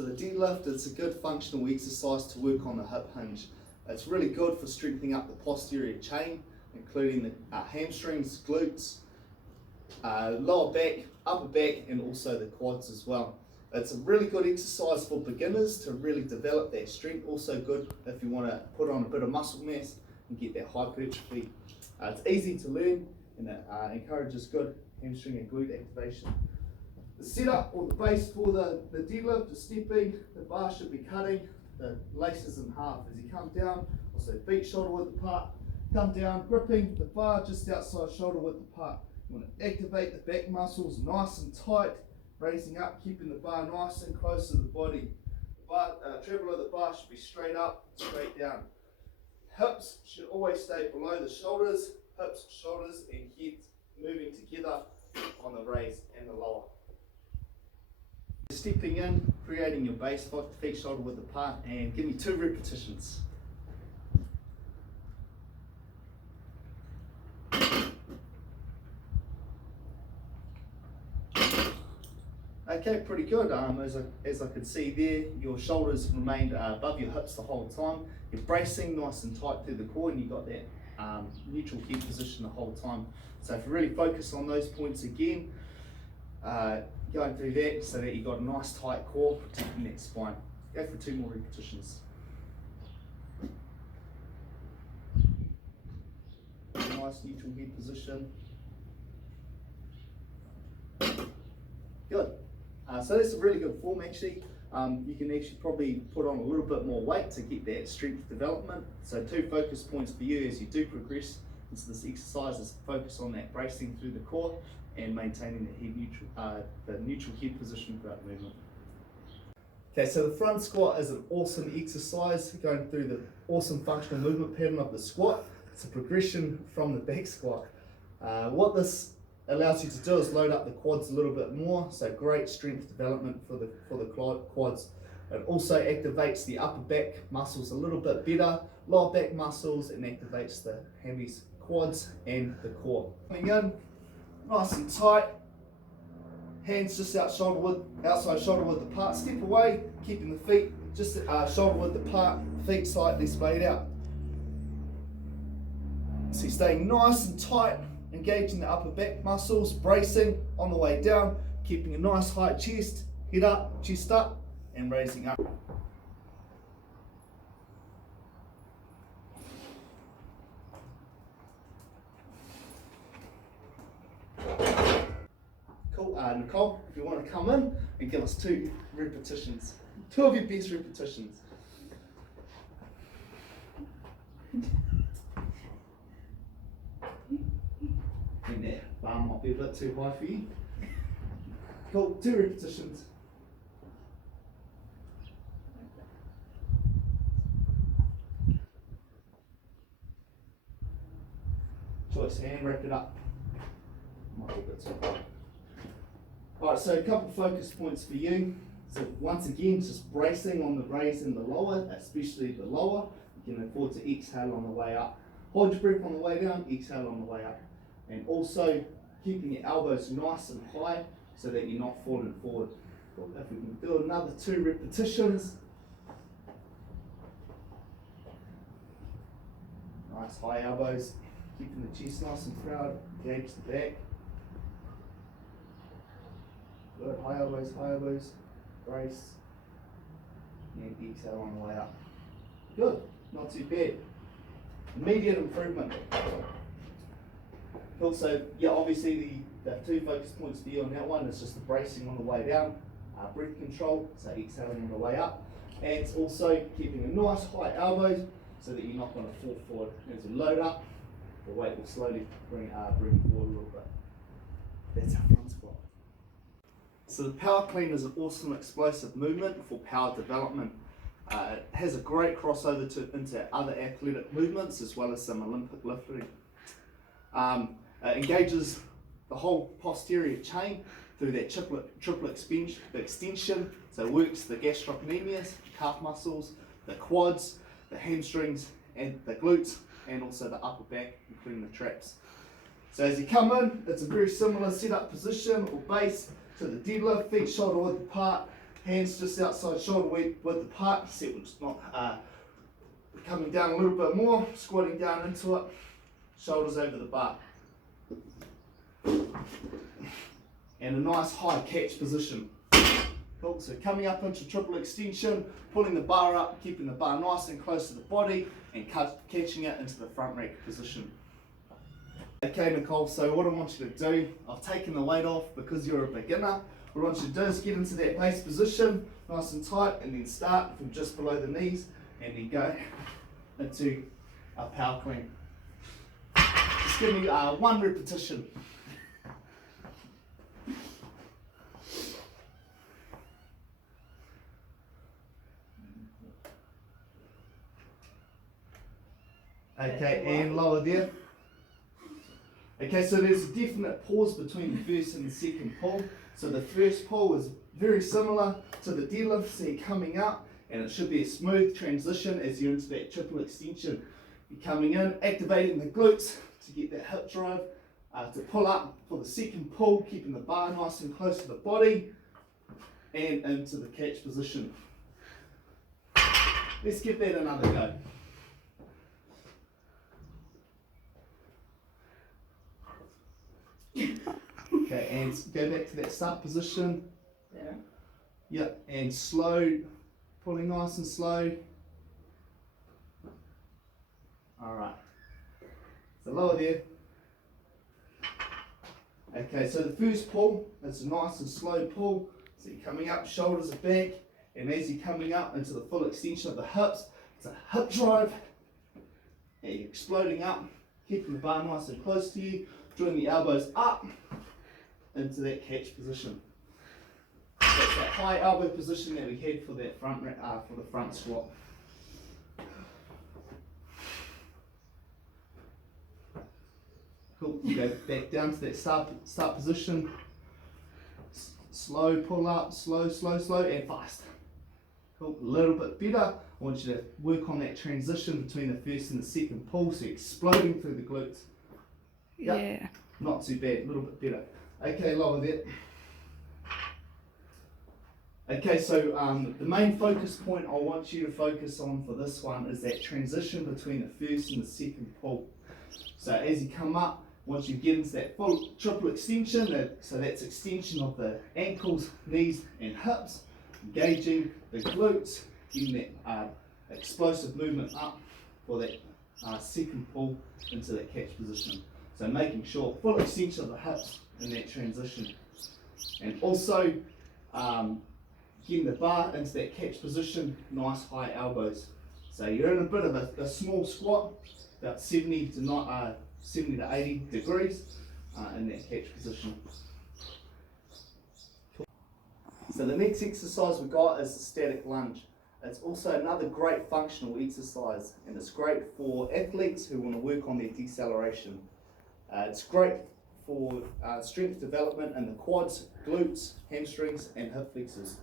So the deadlift is a good functional exercise to work on the hip hinge. It's really good for strengthening up the posterior chain, including the hamstrings, glutes, lower back, upper back, and also the quads as well. It's a really good exercise for beginners to really develop that strength. Also good if you want to put on a bit of muscle mass and get that hypertrophy. It's easy to learn and it encourages good hamstring and glute activation. The setup or the base for the deadlift is stepping. The bar should be cutting the laces in half as you come down. Also feet shoulder width apart. Come down, gripping the bar just outside shoulder width apart. You want to activate the back muscles nice and tight, raising up, keeping the bar nice and close to the body. The treble of the bar should be straight up, straight down. Hips should always stay below the shoulders. Hips, shoulders, and head moving together on the raise and the lower. Stepping in, creating your base, feet shoulder width apart, and give me 2 repetitions. Okay, pretty good. As I could see there, your shoulders remained above your hips the whole time. You're bracing nice and tight through the core, and you got that neutral head position the whole time. So if you really focus on those points again, going through that so that you've got a nice tight core protecting that spine. Go for 2 more repetitions. Nice neutral head position. Good. So that's a really good form actually. You can actually probably put on a little bit more weight to get that strength development. So 2 focus points for you as you do progress into this exercise is focus on that bracing through the core and maintaining the neutral head position throughout the movement. Okay, so the front squat is an awesome exercise, going through the awesome functional movement pattern of the squat. It's a progression from the back squat. What this allows you to do is load up the quads a little bit more, so great strength development for the quads. It also activates the upper back muscles a little bit better, lower back muscles, and activates the hammies, quads, and the core. Coming in, nice and tight, hands just outside shoulder width apart. Step away, keeping the feet just shoulder width apart, feet slightly splayed out. So you're staying nice and tight, engaging the upper back muscles, bracing on the way down, keeping a nice high chest, head up, chest up, and raising up. Cool. Nicole, if you want to come in and give us 2 repetitions, 2 of your best repetitions. And that bar might be a bit too high for you. Cool, 2 repetitions. Choice hand, wrap it up. Might be a bit too high. Alright, so a couple of focus points for you. So once again, just bracing on the raise and the lower, especially the lower. You can afford to exhale on the way up. Hold your breath on the way down, exhale on the way up. And also keeping your elbows nice and high so that you're not falling forward. If we can do another 2 repetitions. Nice high elbows, keeping the chest nice and proud, engage the back. Good, high elbows, brace, and exhale on the way up. Good, not too bad. Immediate improvement. Also, yeah, obviously the 2 focus points for you on that one is just the bracing on the way down, breath control, so exhaling on the way up, and it's also keeping a nice high elbows so that you're not going to fall forward. As you load up, the weight will slowly bring forward a little bit. That's our front squat. So the power clean is an awesome explosive movement for power development. It has a great crossover into other athletic movements as well as some Olympic lifting. It engages the whole posterior chain through that triple extension, so it works the gastrocnemius, calf muscles, the quads, the hamstrings, and the glutes, and also the upper back, including the traps. So as you come in, it's a very similar setup position or base to the deadlift, feet shoulder width apart, Hands just outside shoulder width apart, except it's not coming down a little bit more, squatting down into it, shoulders over the bar. And a nice high catch position. Cool, so coming up into triple extension, pulling the bar up, keeping the bar nice and close to the body, and catching it into the front rack position. Okay Nicole, so what I want you to do, I've taken the weight off because you're a beginner. What I want you to do is get into that base position, nice and tight, and then start from just below the knees, and then go into our power clean. Just give me 1 repetition. Okay, and lower there. Okay, so there's a definite pause between the first and the second pull. So the first pull is very similar to the deadlift, so you're coming up, and it should be a smooth transition as you're into that triple extension. You're coming in, activating the glutes to get that hip drive, to pull up for the second pull, keeping the bar nice and close to the body, and into the catch position. Let's give that another go. Okay, and go back to that start position. There. Yep, and slow, pulling nice and slow. Alright, so lower there. Okay, so the first pull, it's a nice and slow pull. So you're coming up, shoulders are back, and as you're coming up into the full extension of the hips, it's a hip drive, and you're exploding up, keeping the bar nice and close to you, drawing the elbows up into that catch position. So it's that high elbow position that we had for that for the front squat. Cool. You go back down to that start position. Slow pull up, slow, and fast. Cool. A little bit better. I want you to work on that transition between the first and the second pull, so you're exploding through the glutes. Yep. Yeah. Not too bad, a little bit better. Okay, lower that. Okay, so the main focus point I want you to focus on for this one is that transition between the first and the second pull. So as you come up, once you get into that full triple extension, so that's extension of the ankles, knees and hips, engaging the glutes, getting that explosive movement up for that second pull into that catch position. So making sure full extension of the hips in that transition. And also getting the bar into that catch position, nice high elbows. So you're in a bit of a small squat, about 70 to 80 degrees in that catch position. So the next exercise we've got is the static lunge. It's also another great functional exercise, and it's great for athletes who want to work on their deceleration. It's great for strength development in the quads, glutes, hamstrings and hip flexors.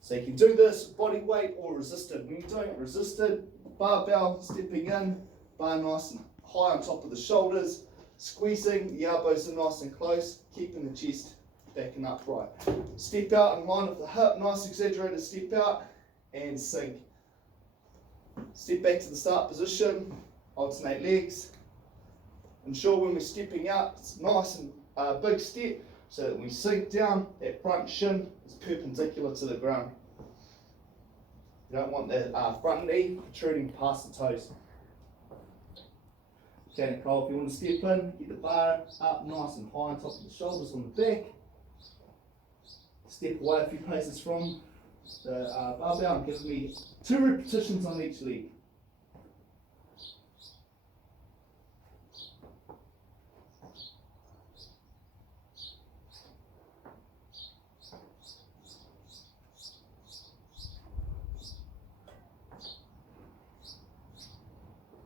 So you can do this body weight or resisted. When you're doing it resisted, barbell, stepping in, bar nice and high on top of the shoulders, squeezing, the elbows are nice and close, keeping the chest back and upright. Step out in line with the hip, nice exaggerated step out and sink. Step back to the start position, alternate legs. Ensure when we're stepping out, it's nice and big step, so that when we sink down, that front shin is perpendicular to the ground. You don't want that front knee protruding past the toes. Okay, Nicole, if you want to step in, get the bar up nice and high on top of the shoulders on the back. Step away a few paces from the barbell and give me 2 repetitions on each leg.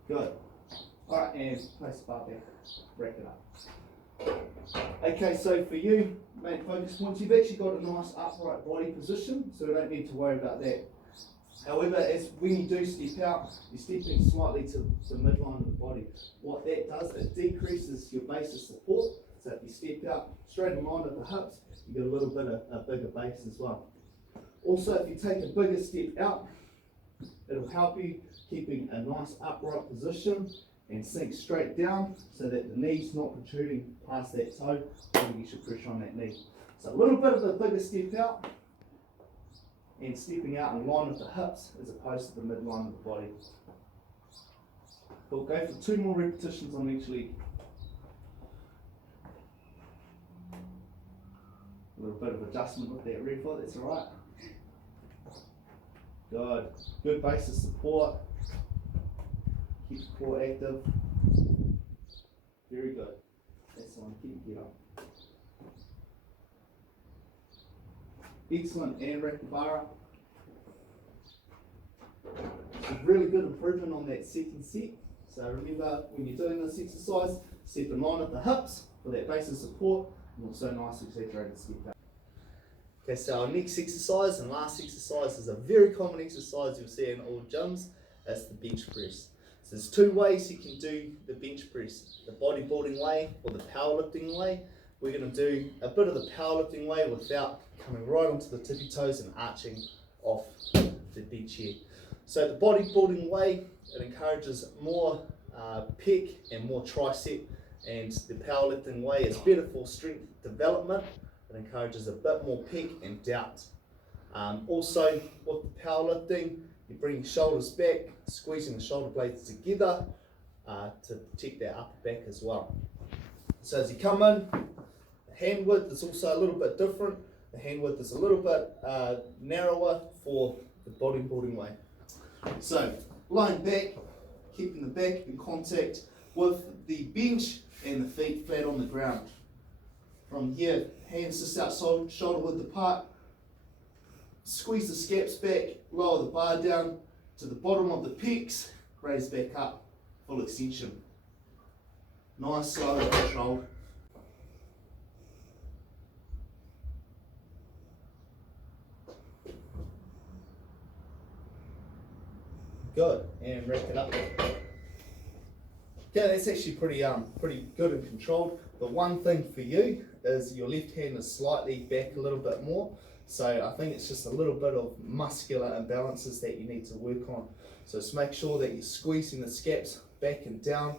Good. Alright, and place the bar back, wrap it up. Okay, so for you, main focus points, you've actually got a nice upright body position, so we don't need to worry about that. However, when you do step out, you're stepping slightly to the midline of the body. What that does, it decreases your base of support, so if you step out straight in line with the hips, you get a little bit of a bigger base as well. Also, if you take a bigger step out, it'll help you keeping a nice upright position and sink straight down so that the knee's not protruding past that toe, putting extra pressure on that knee. So a little bit of a bigger step out and stepping out in line with the hips as opposed to the midline of the body. We'll go for 2 more repetitions on each leg. A little bit of adjustment with that rear foot, that's alright. Good. Good base of support. Keep the core active. Very good. That's the one, keep your head up. Excellent, and rack the bar up. So really good improvement on that second set. So remember, when you're doing this exercise, step in line at the hips for that base of support, and also nice exaggerated step out. Okay, so our next exercise and last exercise is a very common exercise you'll see in all gyms. That's the bench press. So there's 2 ways you can do the bench press, the bodybuilding way or the powerlifting way. We're going to do a bit of the powerlifting way without coming right onto the tippy toes and arching off the bench here. So the bodybuilding way, it encourages more pec and more tricep, and the powerlifting way is better for strength development. It encourages a bit more pec and doubt. Also with the powerlifting, you bring your shoulders back, squeezing the shoulder blades together to protect that upper back as well. So as you come in, the hand width is also a little bit different. The hand width is a little bit narrower for the bodybuilding way. So lying back, keeping the back in contact with the bench and the feet flat on the ground. From here, hands just outside, shoulder width apart. Squeeze the scaps back, lower the bar down to the bottom of the pecs, raise back up, full extension. Nice, slow and controlled. Good, and rack it up. Okay, that's actually pretty good and controlled. The one thing for you is your left hand is slightly back a little bit more. So I think it's just a little bit of muscular imbalances that you need to work on. So just make sure that you're squeezing the scaps back and down,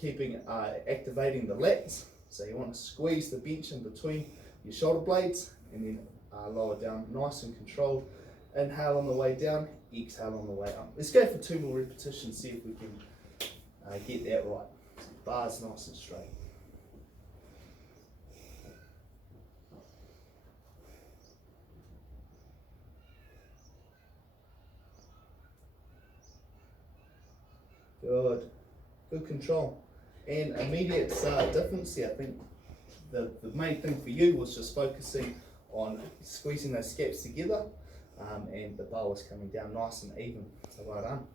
keeping activating the lats. So you want to squeeze the bench in between your shoulder blades and then lower down, nice and controlled. Inhale on the way down, exhale on the way up. Let's go for 2 more repetitions, see if we can get that right. Bars nice and straight. Good, good control. And immediate difference here. I think the main thing for you was just focusing on squeezing those scaps together, and the bar was coming down nice and even. So well done.